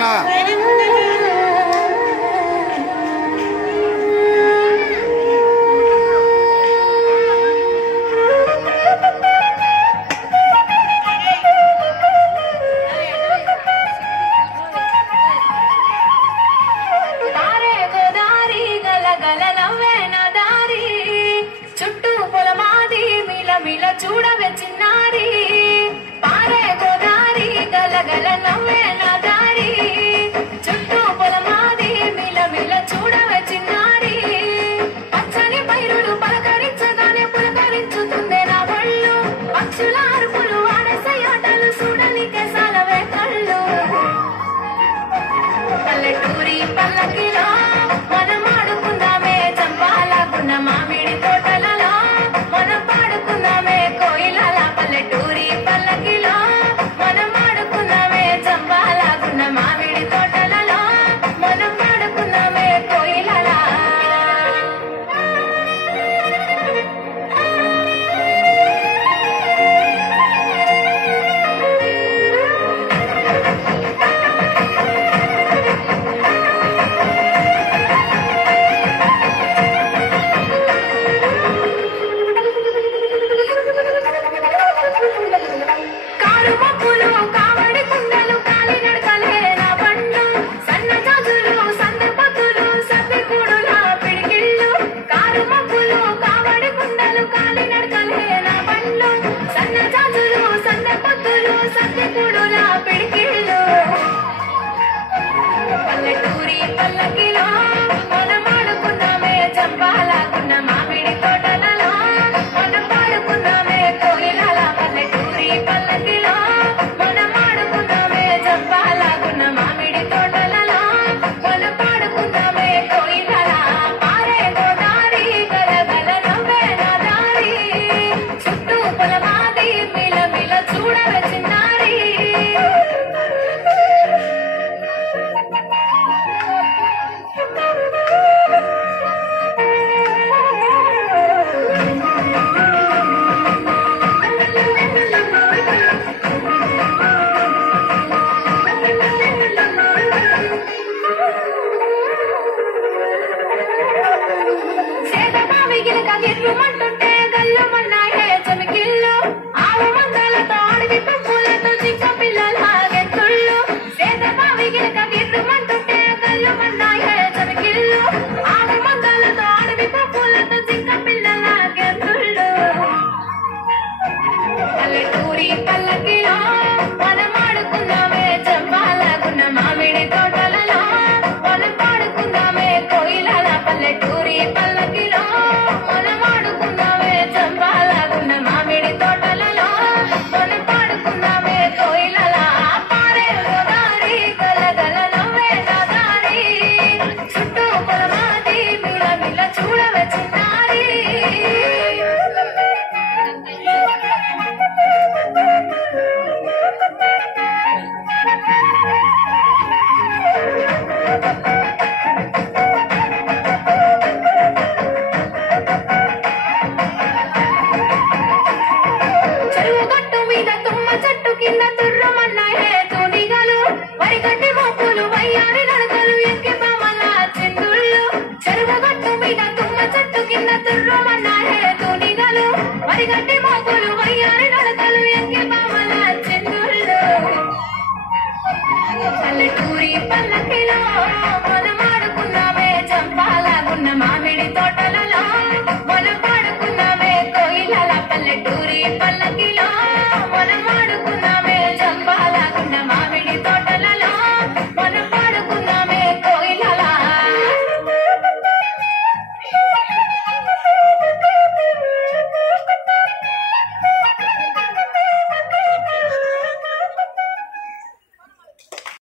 వస్తున్నా. చూడవే చిన్నారి పారే గోదారి గలగల నవ్వే నా దారి చుట్టూ పొలమాది మిల మిల చూడవే చిన్నారి పచ్చని పైరులు పలకరించగానే పులకరించుతుందే నా ఒళ్ళు పక్షుల అరుపులు ఆడసయాటలు చూడలికే సాలవే కళ్ళు పల్లెటూరి పల్లకిలో మనం ఆడుకుందామే చంపాల గున్న మామిడి తోటలలో మనం పాడుకుందామే కోయిలల పల్లెటూరి పల్లకిలో మనం ఆడుకుందామే చంపాల గున్న మామిడి తోటలలో మనం పాడుకుందామే కోయిలల పిడికి